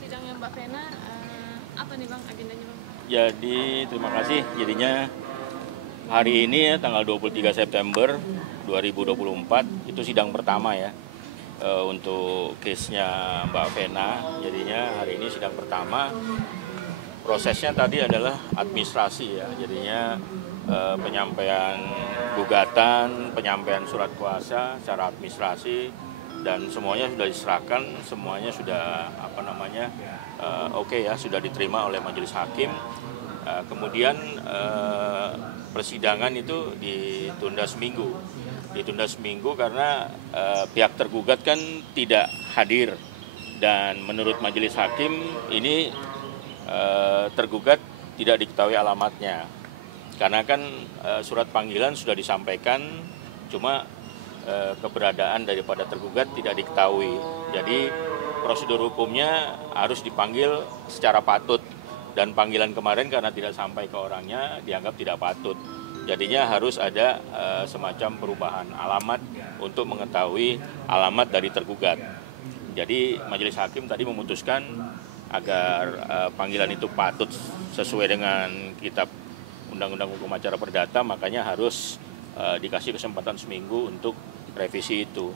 sidangnya Mbak Vena, apa nih Bang agendanya Bang? Jadi terima kasih. Jadinya hari ini ya, tanggal 23 September 2024 itu sidang pertama ya untuk case-nya Mbak Vena. Jadinya hari ini sidang pertama. Prosesnya tadi adalah administrasi ya. Jadinya penyampaian gugatan, penyampaian surat kuasa secara administrasi dan semuanya sudah diserahkan, semuanya sudah oke ya, sudah diterima oleh majelis hakim. Kemudian persidangan itu ditunda seminggu karena pihak tergugat kan tidak hadir, dan menurut majelis hakim ini tergugat tidak diketahui alamatnya karena kan surat panggilan sudah disampaikan, cuma keberadaan daripada tergugat tidak diketahui. Jadi prosedur hukumnya harus dipanggil secara patut, dan panggilan kemarin karena tidak sampai ke orangnya dianggap tidak patut. Jadinya harus ada semacam perubahan alamat untuk mengetahui alamat dari tergugat. Jadi majelis hakim tadi memutuskan agar panggilan itu patut sesuai dengan kitab Undang-Undang Hukum Acara Perdata, makanya harus dikasih kesempatan seminggu untuk revisi itu.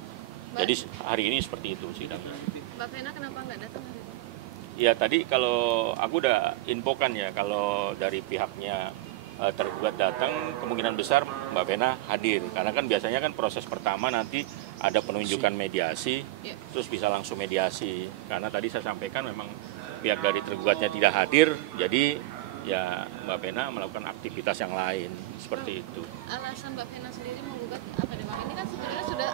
Jadi hari ini seperti itu sidangnya. Mbak Vena kenapa nggak datang hari ini? Ya tadi kalau aku udah infokan ya, kalau dari pihaknya tergugat datang, kemungkinan besar Mbak Vena hadir. Karena kan biasanya kan proses pertama nanti ada penunjukan mediasi, terus bisa langsung mediasi. Karena tadi saya sampaikan memang pihak dari tergugatnya tidak hadir, jadi ya Mbak Vena melakukan aktivitas yang lain seperti itu. Alasan Mbak Vena sendiri menggugat apa nih Bang? Ini kan sebenarnya sudah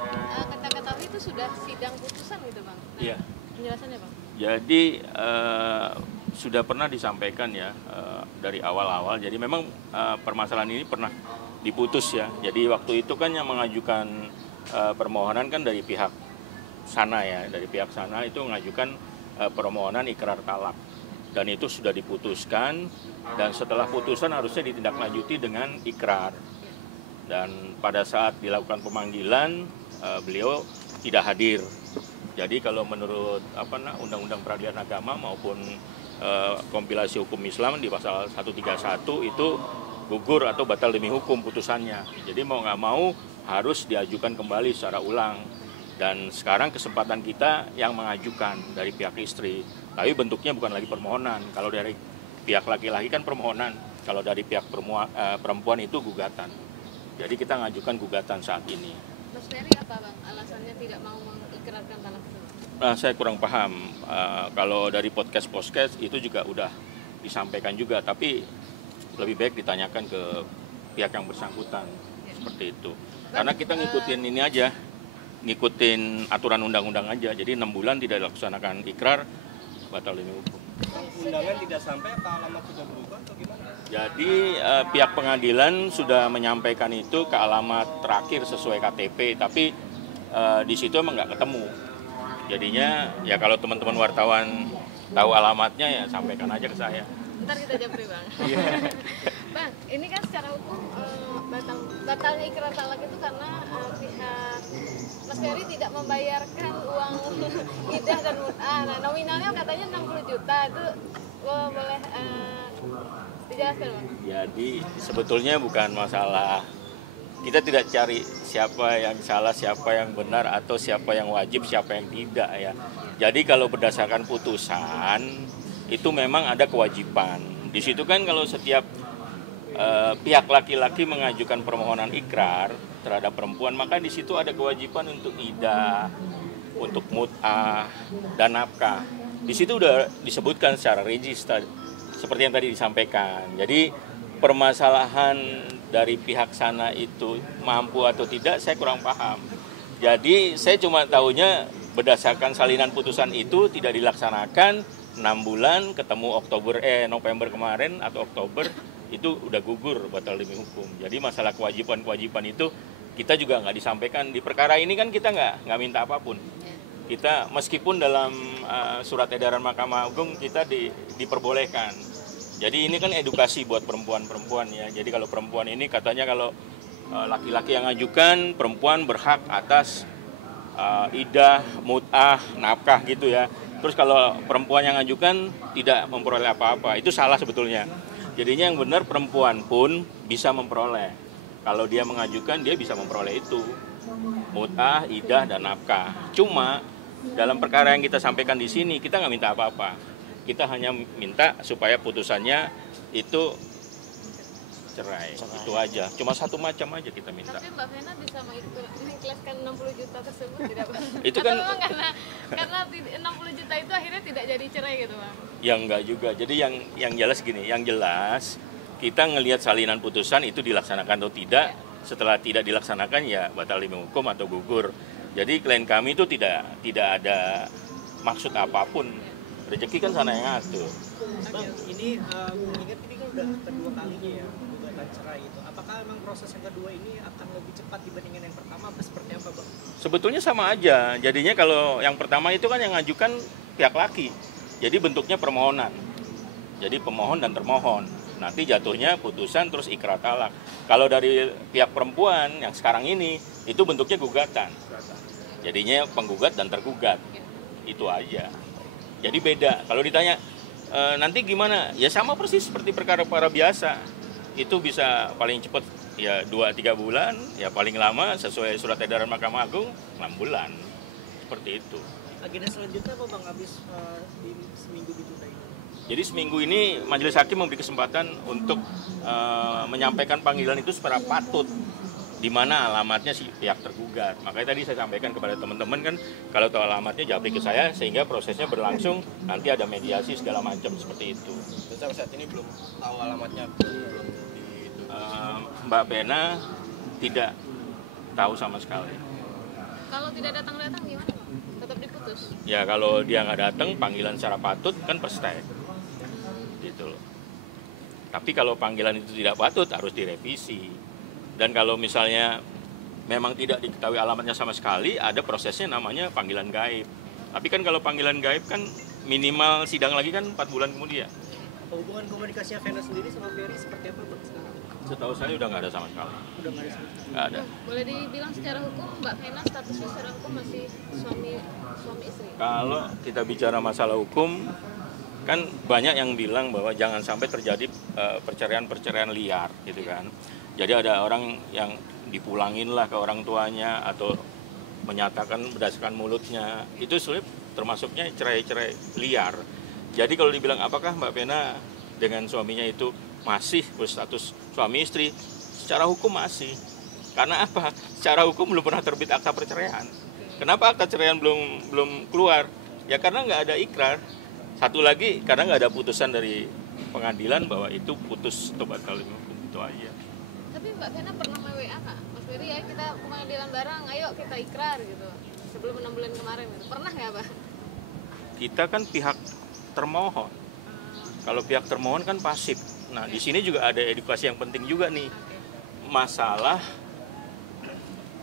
kata-kata itu sudah sidang putusan gitu Bang. Iya. Penjelasannya Bang? Jadi sudah pernah disampaikan ya dari awal-awal. Jadi memang permasalahan ini pernah diputus ya. Jadi waktu itu kan yang mengajukan permohonan kan dari pihak sana ya. Dari pihak sana itu mengajukan permohonan ikrar talak. Dan itu sudah diputuskan, dan setelah putusan harusnya ditindaklanjuti dengan ikrar. Dan pada saat dilakukan pemanggilan, beliau tidak hadir. Jadi kalau menurut Undang-Undang Peradilan Agama maupun kompilasi hukum Islam di pasal 131 itu gugur atau batal demi hukum putusannya. Jadi mau nggak mau harus diajukan kembali secara ulang. Dan sekarang kesempatan kita yang mengajukan dari pihak istri. Tapi bentuknya bukan lagi permohonan. Kalau dari pihak laki-laki kan permohonan. Kalau dari pihak perempuan itu gugatan. Jadi kita mengajukan gugatan saat ini. Mas Ferry apa Bang alasannya tidak mau mengikrarkan talak itu? Saya kurang paham. Kalau dari podcast itu juga udah disampaikan juga. Tapi lebih baik ditanyakan ke pihak yang bersangkutan. Seperti itu. Karena kita ngikutin ini aja. Ngikutin aturan undang-undang aja. Jadi 6 bulan tidak dilaksanakan ikrar, batal demi hukum. Undangan tidak sampai, apa alamat sudah berubah atau gimana? Jadi pihak pengadilan sudah menyampaikan itu ke alamat terakhir sesuai KTP, tapi di situ emang nggak ketemu. Jadinya ya kalau teman-teman wartawan tahu alamatnya ya sampaikan aja ke saya. Ntar kita japri Bang. Bang, ini kan secara hukum batalnya ikrar talak itu karena pihak Mas Ferry tidak membayarkan uang idah dan mut'ah. Nah, nominalnya katanya 60 juta, itu boleh dijelaskan Bang? Jadi sebetulnya bukan masalah, kita tidak cari siapa yang salah, siapa yang benar, atau siapa yang wajib, siapa yang tidak ya. Jadi kalau berdasarkan putusan itu memang ada kewajiban. Di situ kan kalau setiap pihak laki-laki mengajukan permohonan ikrar terhadap perempuan, maka di situ ada kewajiban untuk idah, untuk mut'ah dan nafkah. Di situ udah disebutkan secara register seperti yang tadi disampaikan. Jadi permasalahan dari pihak sana itu mampu atau tidak saya kurang paham. Jadi saya cuma tahunya berdasarkan salinan putusan itu tidak dilaksanakan 6 bulan, ketemu November kemarin atau Oktober, itu udah gugur batal demi hukum. Jadi masalah kewajiban itu kita juga nggak disampaikan. Di perkara ini kan kita nggak minta apapun. Kita meskipun dalam surat edaran Mahkamah Agung kita diperbolehkan. Jadi ini kan edukasi buat perempuan-perempuan ya. Jadi kalau perempuan ini katanya kalau laki-laki yang ngajukan, perempuan berhak atas idah, mut'ah, nafkah gitu ya. Terus kalau perempuan yang ngajukan tidak memperoleh apa-apa, itu salah sebetulnya. Jadinya yang benar perempuan pun bisa memperoleh. Kalau dia mengajukan, dia bisa memperoleh itu. Mut'ah, idah, dan nafkah. Cuma dalam perkara yang kita sampaikan di sini, kita nggak minta apa-apa. Kita hanya minta supaya putusannya itu cerai. Itu aja. Cuma satu macam aja kita minta. Tapi Mbak Vena bisa mengikhlaskan 60 juta tersebut tidak Bang? Itu Atau kan memang karena 60 juta itu akhirnya tidak jadi cerai gitu Bang? ya enggak juga. Jadi yang jelas gini, yang jelas kita ngelihat salinan putusan itu dilaksanakan atau tidak. Setelah tidak dilaksanakan ya batal demi hukum atau gugur. Jadi klien kami itu tidak ada maksud apapun. Rezeki kan sana yang ngatur. Bang, ini mengingat ini kan udah kedua kalinya ya gugatan cerai itu. Apakah memang proses yang kedua ini akan lebih cepat dibandingkan yang pertama? Apa seperti apa, Bang? Sebetulnya sama aja. Jadinya kalau yang pertama itu kan yang ngajukan pihak laki. Jadi bentuknya permohonan. Jadi pemohon dan termohon. Nanti jatuhnya putusan terus ikrar talak. Kalau dari pihak perempuan yang sekarang ini itu bentuknya gugatan. Jadinya penggugat dan tergugat. Itu aja. Jadi beda. Kalau ditanya nanti gimana? Ya sama persis seperti perkara-perkara biasa. Itu bisa paling cepat ya 2-3 bulan, ya paling lama sesuai surat edaran Mahkamah Agung 6 bulan. Seperti itu. Agenda selanjutnya apa Bang habis di seminggu ditunda ini? Jadi seminggu ini Majelis Hakim memberi kesempatan untuk menyampaikan panggilan itu secara patut. Di mana alamatnya si pihak tergugat. Makanya tadi saya sampaikan kepada teman-teman kan kalau tahu alamatnya japri ke saya sehingga prosesnya berlangsung, nanti ada mediasi segala macam seperti itu. Sampai saat ini belum tahu alamatnya. Mbak Bena tidak tahu sama sekali. Kalau tidak datang-datang gimana Bang? Tetap diputus? Ya kalau dia nggak datang panggilan secara patut kan pasti. Gitu loh. Tapi kalau panggilan itu tidak patut harus direvisi. Dan kalau misalnya memang tidak diketahui alamatnya sama sekali, ada prosesnya namanya panggilan gaib. Tapi kan kalau panggilan gaib kan minimal sidang lagi kan 4 bulan kemudian. Hubungan komunikasinya Vena sendiri sama Ferry seperti apa Bang sekarang? Setahu saya udah nggak ada sama sekali. Udah nggak ada sama sekali. Nggak ada. Boleh dibilang secara hukum Mbak Vena statusnya secara hukum masih suami istri? Kalau kita bicara masalah hukum, kan banyak yang bilang bahwa jangan sampai terjadi perceraian-perceraian liar gitu kan. Jadi ada orang yang dipulangin lah ke orang tuanya atau menyatakan berdasarkan mulutnya. Itu sulit termasuknya cerai-cerai liar. Jadi kalau dibilang apakah Mbak Vena dengan suaminya itu masih berstatus suami istri? Secara hukum masih. Karena apa? Secara hukum belum pernah terbit akta perceraian. Kenapa akta perceraian belum keluar? Ya karena nggak ada ikrar. Satu lagi karena nggak ada putusan dari pengadilan bahwa itu putus atau batal demi hukum. Itu aja. Tapi Mbak Vena pernah WA Kak? Mas Ferry ya kita ke pengadilan bareng, ayo kita ikrar gitu. Sebelum 6 bulan kemarin gitu. Pernah nggak Pak? Kita kan pihak termohon. Kalau pihak termohon kan pasif. Nah, di sini juga ada edukasi yang penting juga nih. Masalah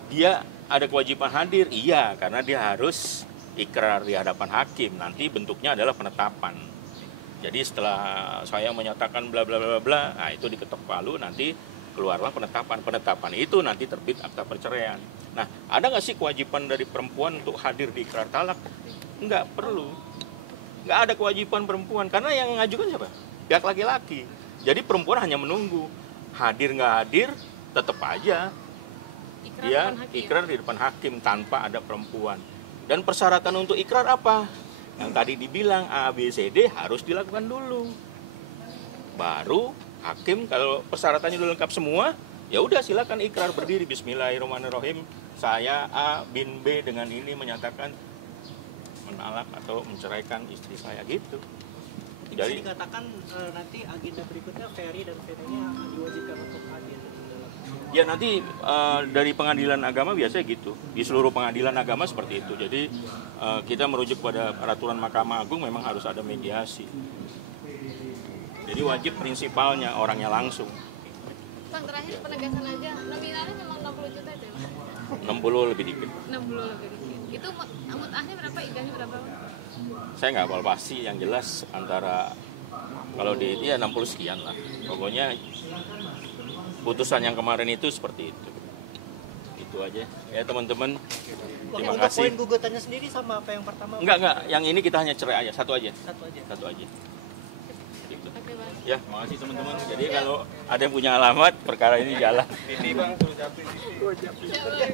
dia ada kewajiban hadir, iya, karena dia harus ikrar di hadapan hakim. Nanti bentuknya adalah penetapan. Jadi setelah saya menyatakan bla bla bla bla, nah itu diketok palu, nanti keluarlah penetapan. Penetapan itu nanti terbit akta perceraian. Nah, ada nggak sih kewajiban dari perempuan untuk hadir di ikrar talak? Nggak perlu. Nggak ada kewajiban perempuan, karena yang ngajukan siapa? Pihak laki-laki. Jadi perempuan hanya menunggu. Hadir nggak hadir, tetap aja dia ikrar di depan hakim tanpa ada perempuan. Dan persyaratan untuk ikrar apa? Yang tadi dibilang A, B, C, D harus dilakukan dulu. Baru hakim kalau persyaratannya udah lengkap semua, ya udah silakan ikrar berdiri Bismillahirrahmanirrahim. Saya A bin B dengan ini menyatakan menalak atau menceraikan istri saya gitu. Bisa dikatakan nanti agenda berikutnya Ferry dan Venanya diwajibkan untuk hadir. Ya nanti dari pengadilan agama biasanya gitu. Di seluruh pengadilan agama seperti itu. Jadi kita merujuk pada peraturan Mahkamah Agung memang harus ada mediasi. Jadi wajib prinsipalnya orangnya langsung. Bang terakhir penegasan aja, nominalnya memang 60 juta itu ya Bang? 60 lebih dikit. 60 lebih dikit. Itu mut'ahnya berapa, idahnya berapa Bang? Saya nggak hafal pasti, yang jelas antara kalau di ya 60 sekian lah. Pokoknya putusan yang kemarin itu seperti itu. Itu aja ya teman-teman. Terima Untuk kasih. poin gugatannya sendiri sama apa yang pertama? Enggak, yang ini kita hanya cerai aja, satu aja. Satu aja. Satu aja. Gitu. Oke, Mas. Ya, makasih teman-teman. Jadi kalau ada yang punya alamat, perkara ini jalan. Ini bang, suruh capek. Insya Allah.